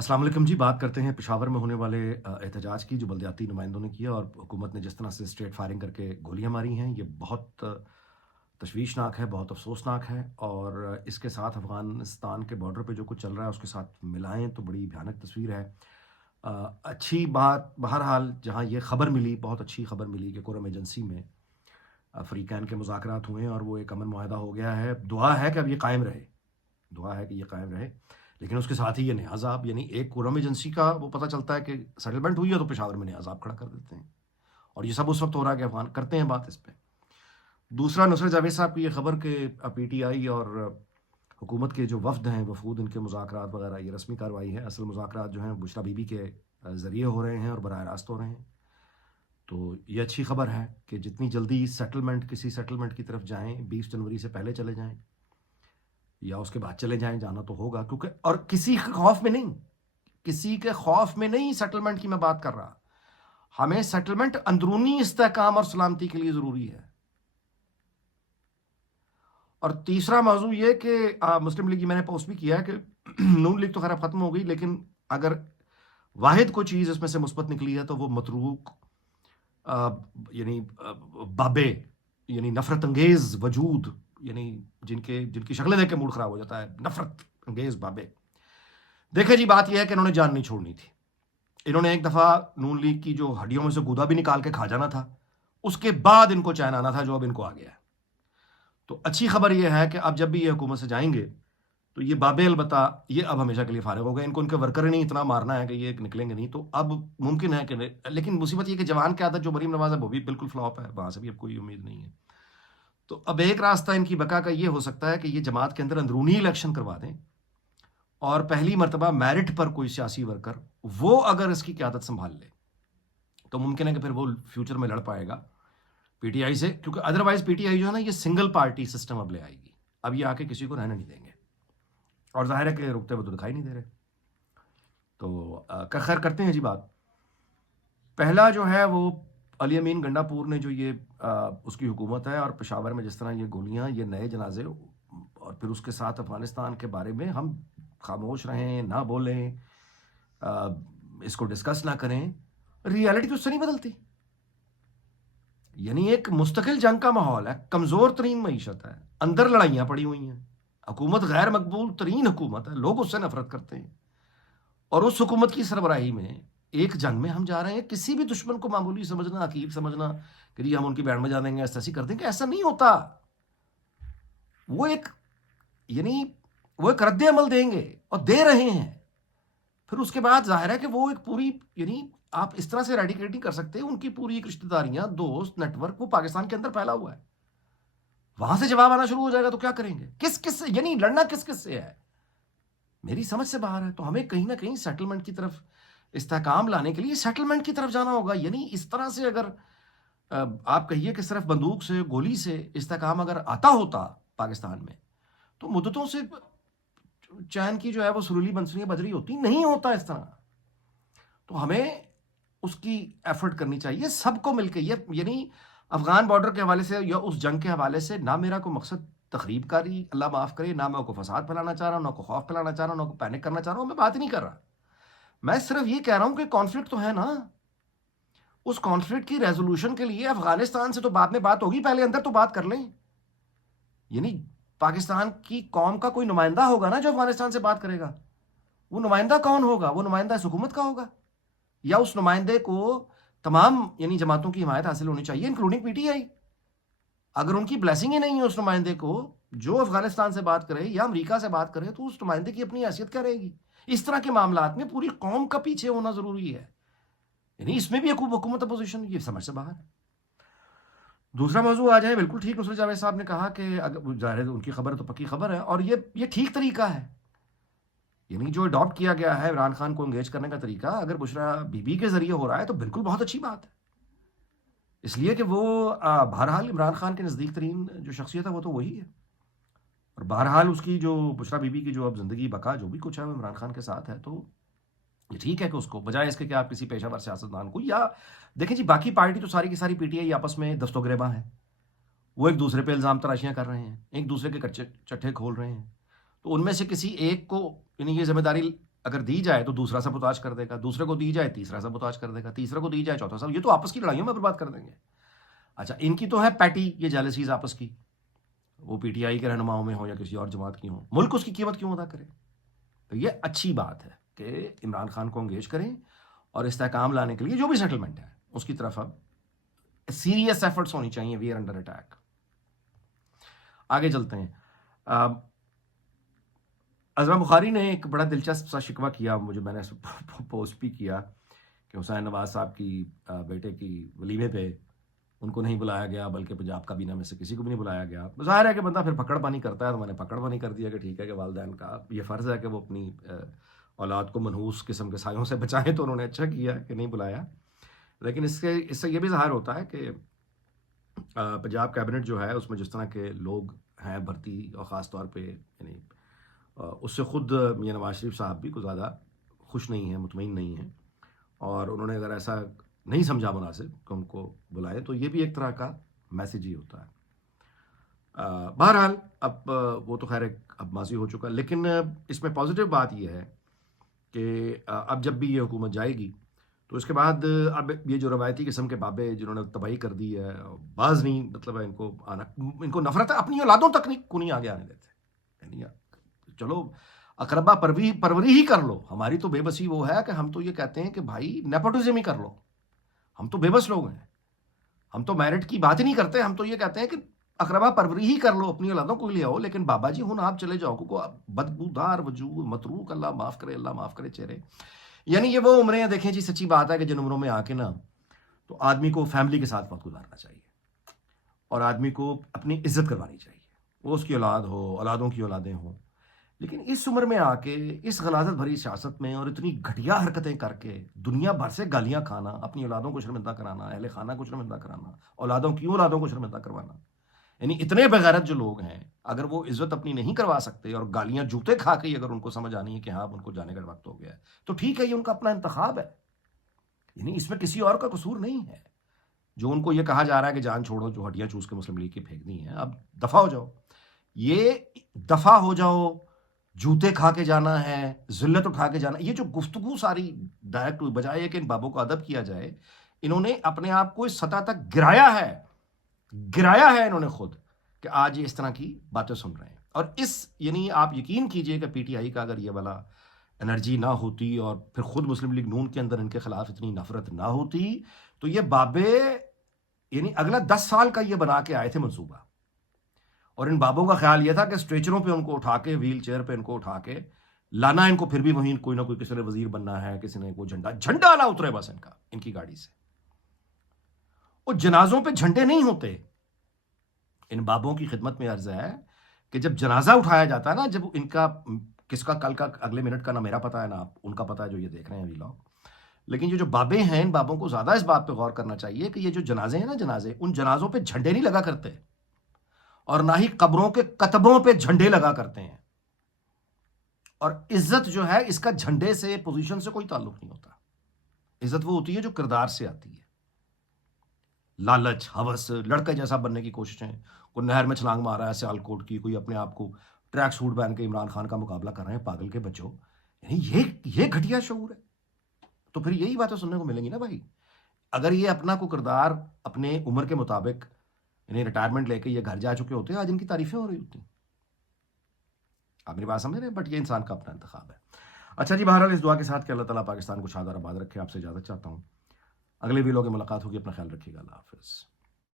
अस्सलाम वालेकुम जी। बात करते हैं पेशावर में होने वाले एहतजाज की, जो बलदियाती नुमाइंदों ने किया और हुकूमत ने जिस तरह से स्ट्रेट फायरिंग करके गोलियां मारी हैं। ये बहुत तशवीशनाक है, बहुत अफसोसनाक है। और इसके साथ अफ़गानिस्तान के बॉर्डर पे जो कुछ चल रहा है उसके साथ मिलाएं तो बड़ी भयानक तस्वीर है। अच्छी बात बहरहाल, जहां ये खबर मिली, बहुत अच्छी खबर मिली कि कोरम एजेंसी में फ़रीक़ैन के मुज़ाकरात हुए और वो एक अमन मुआहदा हो गया है। दुआ है कि अब ये कायम रहे, दुआ है कि ये कायम रहे। लेकिन उसके साथ ही ये नया अज़ाब, यानी एक कुरम एजेंसी का वो पता चलता है कि सेटलमेंट हुई है तो पेशावर में नया अज़ाब खड़ा कर देते हैं। और ये सब उस वक्त हो रहा है कि अफ़गान करते हैं बात इस पे। दूसरा, नुसरत जावेद साहब की ये खबर कि पीटीआई और हुकूमत के जो वफ्द हैं, वफूद, इनके मुज़ाकरात वगैरह, ये रस्मी कार्रवाई है। असल मुज़ाकरात जो हैं बुशरा बीबी के ज़रिए हो रहे हैं और बराह रास्त हो रहे हैं। तो ये अच्छी खबर है कि जितनी जल्दी सेटलमेंट, किसी सेटलमेंट की तरफ जाएँ, 20 जनवरी से पहले चले जाएँ या उसके बाद चले जाएं, जाना तो होगा। क्योंकि और किसी के खौफ में नहीं, किसी के खौफ में नहीं सेटलमेंट की मैं बात कर रहा। हमें सेटलमेंट अंदरूनी इस्तेहकाम और सलामती के लिए ज़रूरी है। और तीसरा मौजू ये कि मुस्लिम लीग की मैंने पोस्ट भी किया है कि नून लीग तो खैर अब ख़त्म हो गई, लेकिन अगर वाहिद कोई चीज़ इसमें से मुस्बत निकली है तो वो मतरूक यानी बाबे, यानी नफ़रत अंगेज़ वजूद, यानी जिनकी शक्लें देख के मूड ख़राब हो जाता है, नफ़रत अंगेज़ बाबे। देखे जी, बात यह है कि इन्होंने जान नहीं छोड़नी थी। इन्होंने एक दफ़ा नून लीग की जो हड्डियों में से गूदा भी निकाल के खा जाना था, उसके बाद इनको चैन आना था, जो अब इनको आ गया है। तो अच्छी खबर यह है कि अब जब भी ये हुकूमत से जाएंगे तो ये बाबे अलबत्ता ये अब हमेशा के लिए फारिग हो गए। इनको उनके वर्कर ही नहीं इतना मारना है कि ये निकलेंगे नहीं। तो अब मुमकिन है कि, लेकिन मुसीबत ये कि जवान की आदत जो मरीम नवाज है वो भी बिल्कुल फ्लॉप है, वहां से भी अब कोई उम्मीद नहीं है। तो अब एक रास्ता इनकी बका का ये हो सकता है कि ये जमात के अंदर अंदरूनी इलेक्शन करवा दें और पहली मरतबा मेरिट पर कोई सियासी वर्कर वो अगर इसकी क़यादत संभाल ले तो मुमकिन है कि फिर वो फ्यूचर में लड़ पाएगा पीटीआई से। क्योंकि अदरवाइज पीटीआई जो है ना, ये सिंगल पार्टी सिस्टम अब ले आएगी। अब ये आके किसी को रहने नहीं देंगे और जाहिर है कि रुकते हुए तो दिखाई नहीं दे रहे। तो खैर करते हैं जी बात। पहला जो है वो अली अमीन गंडापुर ने जो ये उसकी हुकूमत है और पेशावर में जिस तरह ये गोलियां, ये नए जनाजे, और फिर उसके साथ अफगानिस्तान के बारे में हम खामोश रहें, ना बोलें, इसको डिस्कस ना करें, रियलिटी तो उससे नहीं बदलती। यानी एक मुस्तकिल जंग का माहौल है, कमज़ोर तरीन मईशत है, अंदर लड़ाइयाँ पड़ी हुई हैं, हुकूमत गैर मकबूल तरीन हुकूमत है, लोग उससे नफरत करते हैं। और उस हुकूमत की सरबराही में एक जंग में हम जा रहे हैं। किसी भी दुश्मन को मामूली समझना, अकीब समझना कि जी हम उनकी बैंड में जा देंगे, ऐसी कर देंगे, ऐसा नहीं होता। वो एक यानी वो एक रद्द अमल देंगे और दे रहे हैं। फिर उसके बाद जाहिर है कि वो एक पूरी, यानी आप इस तरह से रेडिकेट नहीं कर सकते। उनकी पूरी एक रिश्तेदारियां, दोस्त, नेटवर्क वो पाकिस्तान के अंदर फैला हुआ है। वहां से जवाब आना शुरू हो जाएगा तो क्या करेंगे? किस किस से, यानी लड़ना किस किस से है, मेरी समझ से बाहर है। तो हमें कहीं ना कहीं सेटलमेंट की तरफ, इस्तेहकाम लाने के लिए सेटलमेंट की तरफ जाना होगा। यानी इस तरह से अगर आप कहिए कि सिर्फ बंदूक से, गोली से इस्तेहकाम अगर आता होता पाकिस्तान में तो मुद्दतों से चैन की जो है वो सुरीली बंसुरियां बज रही होती। नहीं होता इस तरह। तो हमें उसकी एफर्ट करनी चाहिए सबको मिलकर। ये यानी अफगान बॉर्डर के हवाले से या उस जंग के हवाले से ना मेरा कोई मकसद तखरीब कारी, अल्लाह माफ करे, ना मैं को फसाद फैलाना चाह रहा हूँ, ना को खौफ फैलाना चाह रहा हूँ, ना को पैनिक करना चाह रहा हूँ। मैं बात ही नहीं कर रहा। मैं सिर्फ ये कह रहा हूं कि कॉन्फ्लिक्ट तो है ना, उस कॉन्फ्लिक्ट की रेजोल्यूशन के लिए अफगानिस्तान से तो बाद में बात होगी, पहले अंदर तो बात कर लें। यानी पाकिस्तान की कौम का कोई नुमाइंदा होगा ना जो अफगानिस्तान से बात करेगा। वो नुमाइंदा कौन होगा? वो नुमाइंदा इस हुकूमत का होगा, या उस नुमाइंदे को तमाम यानी जमातों की हिमायत हासिल होनी चाहिए, इंक्लूडिंग पीटीआई। अगर उनकी ब्लेसिंग ही नहीं है उस नुमाइंदे को जो अफगानिस्तान से बात करे या अमेरिका से बात करे, तो उस नुमाइंदे की अपनी हैसियत क्या रहेगी? इस तरह के मामलात में पूरी कौम का पीछे होना जरूरी है। यानी इसमें भी हुकूमत अपोजिशन, ये समझ से बाहर है। दूसरा मौजू आ जाए, बिल्कुल ठीक नुसरत जावेद साहब ने कहा कि अगर जाहिर है उनकी खबर है तो पक्की खबर है, और ये ठीक तरीका है। यानी जो अडॉप्ट किया गया है इमरान खान को एंगेज करने का तरीका, अगर बुशरा बीबी के जरिए हो रहा है तो बिल्कुल बहुत अच्छी बात है। इसलिए कि वो बहरहाल इमरान खान के नज़दीक तरीन जो शख्सियत है वो तो वही है, और बहरहाल उसकी जो बुशरा बीबी की जो अब ज़िंदगी बका जो भी कुछ है वो इमरान खान के साथ है। तो ये ठीक है कि उसको, बजाय इसके कि आप किसी पेशावर सियासतदान को, या देखें जी बाकी पार्टी तो सारी की सारी पीटीआई आपस में दस्तोगरेबा है। वो एक दूसरे पे इल्ज़ाम तराशियां कर रहे हैं, एक दूसरे के कच्चे चट्टे खोल रहे हैं। तो उनमें से किसी एक को यानी ये जिम्मेदारी اگر دی جائے تو دوسرا سبوتاج کر دے گا، دوسرے کو دی جائے تیسرا سبوتاج کر دے گا، تیسرے کو دی جائے چوتھا سب، یہ تو آپس کی لڑائیوں میں برباد کر دیں گے. اچھا ان کی تو ہے پیٹی یہ جیلسیز آپس کی، وہ پی ٹی آئی کے رہنماؤں میں ہو یا کسی اور جماعت کی ہوں، ملک اس کی قیمت کیوں ادا کرے؟ تو یہ اچھی بات ہے کہ عمران خان کو انگیج کریں اور استحکام لانے کے لیے جو بھی سیٹلمنٹ ہے اس کی طرف اب سیریس ایفرٹس ہونی چاہیے. We are under attack. آگے چلتے ہیں. عظمہ بخاری نے ایک بڑا دلچسپ سا شکوہ کیا مجھے، میں نے پوسٹ بھی کیا کہ حسین نواز صاحب کی بیٹے کی ولیمے پہ ان کو نہیں بلایا گیا، بلکہ پنجاب کابینہ میں سے کسی کو بھی نہیں بلایا گیا. ظاہر ہے کہ بندہ پھر پکڑ پانی کرتا ہے، تو میں نے پکڑ پانی کر دیا کہ ٹھیک ہے کہ والدین کا یہ فرض ہے کہ وہ اپنی اولاد کو منحوس قسم کے سایوں سے بچائیں، تو انہوں نے اچھا کیا کہ نہیں بلایا. لیکن اس سے یہ بھی ظاہر ہوتا ہے کہ پنجاب کیبنٹ جو ہے اس میں جس طرح کے لوگ ہیں بھرتی، اور خاص طور پہ یعنی اس سے خود میاں نواز شریف صاحب بھی کوئی زیادہ خوش نہیں ہیں، مطمئن نہیں ہیں، اور انہوں نے اگر ایسا نہیں سمجھا مناسب کہ ان کو بلائے تو یہ بھی ایک طرح کا میسیج ہی ہوتا ہے. بہرحال اب وہ تو خیر اب ماضی ہو چکا، لیکن اس میں پازیٹیو بات یہ ہے کہ اب جب بھی یہ حکومت جائے گی تو اس کے بعد اب یہ جو روایتی قسم کے بابے جنہوں نے تباہی کر دی ہے، بعض نہیں مطلب ہے ان کو نفرت ہے، اپنی اولادوں تک کو نہیں آگے آنے دیتے. یعنی چلو اقربا پروری ہی کر لو، ہماری تو بے بسی وہ ہے کہ ہم تو یہ کہتے ہیں کہ بھائی نیپوٹزم ہی کر لو. ہم تو بے بس لوگ ہیں، ہم تو میرٹ کی بات ہی نہیں کرتے، ہم تو یہ کہتے ہیں کہ اقربا پروری ہی کر لو، اپنی اولادوں کو لے آؤ. لیکن بابا جی ہوں آپ چلے جاؤ کو بدبودار وجود متروک، اللہ معاف کرے، اللہ معاف کرے چہرے. یعنی یہ وہ عمریں ہیں، دیکھیں جی سچی بات ہے کہ جن عمروں میں آ کے نا تو آدمی کو فیملی کے ساتھ وقت گزارنا چاہیے اور آدمی کو اپنی عزت کروانی چاہیے، وہ اس کی اولاد ہو، اولادوں کی اولادیں ہوں. لیکن اس عمر میں آ کے اس غلاظت بھری سیاست میں اور اتنی گھٹیا حرکتیں کر کے دنیا بھر سے گالیاں کھانا، اپنی اولادوں کو شرمندہ کرانا، اہل خانہ کو شرمندہ کرانا، اولادوں کو شرمندہ کروانا، یعنی اتنے بغیرت جو لوگ ہیں اگر وہ عزت اپنی نہیں کروا سکتے اور گالیاں جوتے کھا کے اگر ان کو سمجھ آنی ہے کہ ہاں ان کو جانے کا وقت ہو گیا ہے تو ٹھیک ہے، یہ ان کا اپنا انتخاب ہے، یعنی اس میں کسی اور کا قصور نہیں ہے. جو ان کو یہ کہا جا رہا ہے کہ جان چھوڑو، جو ہڈیاں چوس کے مسلم لیگ کی پھینکنی ہے، اب دفع ہو جاؤ. یہ دفع ہو جاؤ، جوتے کھا کے جانا ہے، ذلت اٹھا کے جانا، یہ جو گفتگو ساری ڈائریکٹ بجائے کہ ان بابوں کو ادب کیا جائے، انہوں نے اپنے آپ کو اس سطح تک گرایا ہے انہوں نے خود، کہ آج یہ اس طرح کی باتیں سن رہے ہیں. اور یعنی آپ یقین کیجئے کہ پی ٹی آئی کا اگر یہ والا انرجی نہ ہوتی اور پھر خود مسلم لیگ نون کے اندر ان کے خلاف اتنی نفرت نہ ہوتی تو یہ بابے یعنی اگلا 10 سال کا یہ بنا کے آئے تھے منصوبہ، اور ان بابوں کا خیال یہ تھا کہ اسٹریچروں پہ ان کو اٹھا کے، ویل چیئر پہ ان کو اٹھا کے لانا، ان کو پھر بھی وہیں کوئی نہ کوئی کسی نے وزیر بننا ہے، کسی نے کوئی جھنڈا نہ اترے بس ان کی گاڑی سے. وہ جنازوں پہ جھنڈے نہیں ہوتے. ان بابوں کی خدمت میں عرض ہے کہ جب جنازہ اٹھایا جاتا ہے نا، جب ان کا کس کا کل کا اگلے منٹ کا نہ میرا پتا ہے نہ ان کا پتا ہے جو یہ دیکھ رہے ہیں ویلاگ، لیکن یہ جو بابے ہیں ان بابوں کو زیادہ اس بات پہ غور کرنا چاہیے کہ یہ جو جنازے ہیں نا، جنازے ان جنازوں پہ جھنڈے نہیں لگا کرتے اور نہ ہی قبروں کے کتبوں پہ جھنڈے لگا کرتے ہیں. اور عزت جو ہے اس کا جھنڈے سے، پوزیشن سے کوئی تعلق نہیں ہوتا. عزت وہ ہوتی ہے جو کردار سے آتی ہے. لالچ، ہوس، لڑکے جیسا بننے کی کوششیں، کوئی نہر میں چھلانگ مارا ہے سیال کوٹ کی، کوئی اپنے آپ کو ٹریک سوٹ پہن کے عمران خان کا مقابلہ کر رہے ہیں، پاگل کے بچوں. یعنی یہ گھٹیا شعور ہے. تو پھر یہی باتیں سننے کو ملیں گی نا بھائی. اگر یہ اپنا کو کردار اپنے عمر کے مطابق یعنی ریٹائرمنٹ لے کے یہ گھر جا چکے ہوتے ہیں، آج ان کی تعریفیں ہو رہی ہوتی. آپ میری بات سمجھ رہے ہیں؟ بٹ یہ انسان کا اپنا انتخاب ہے. اچھا جی، بہرحال اس دعا کے ساتھ کہ اللہ تعالیٰ پاکستان کو شاد اور آباد رکھے، آپ سے اجازت چاہتا ہوں. اگلے ویڈیو کی ملاقات ہوگی، اپنا خیال رکھیے گا. اللہ حافظ.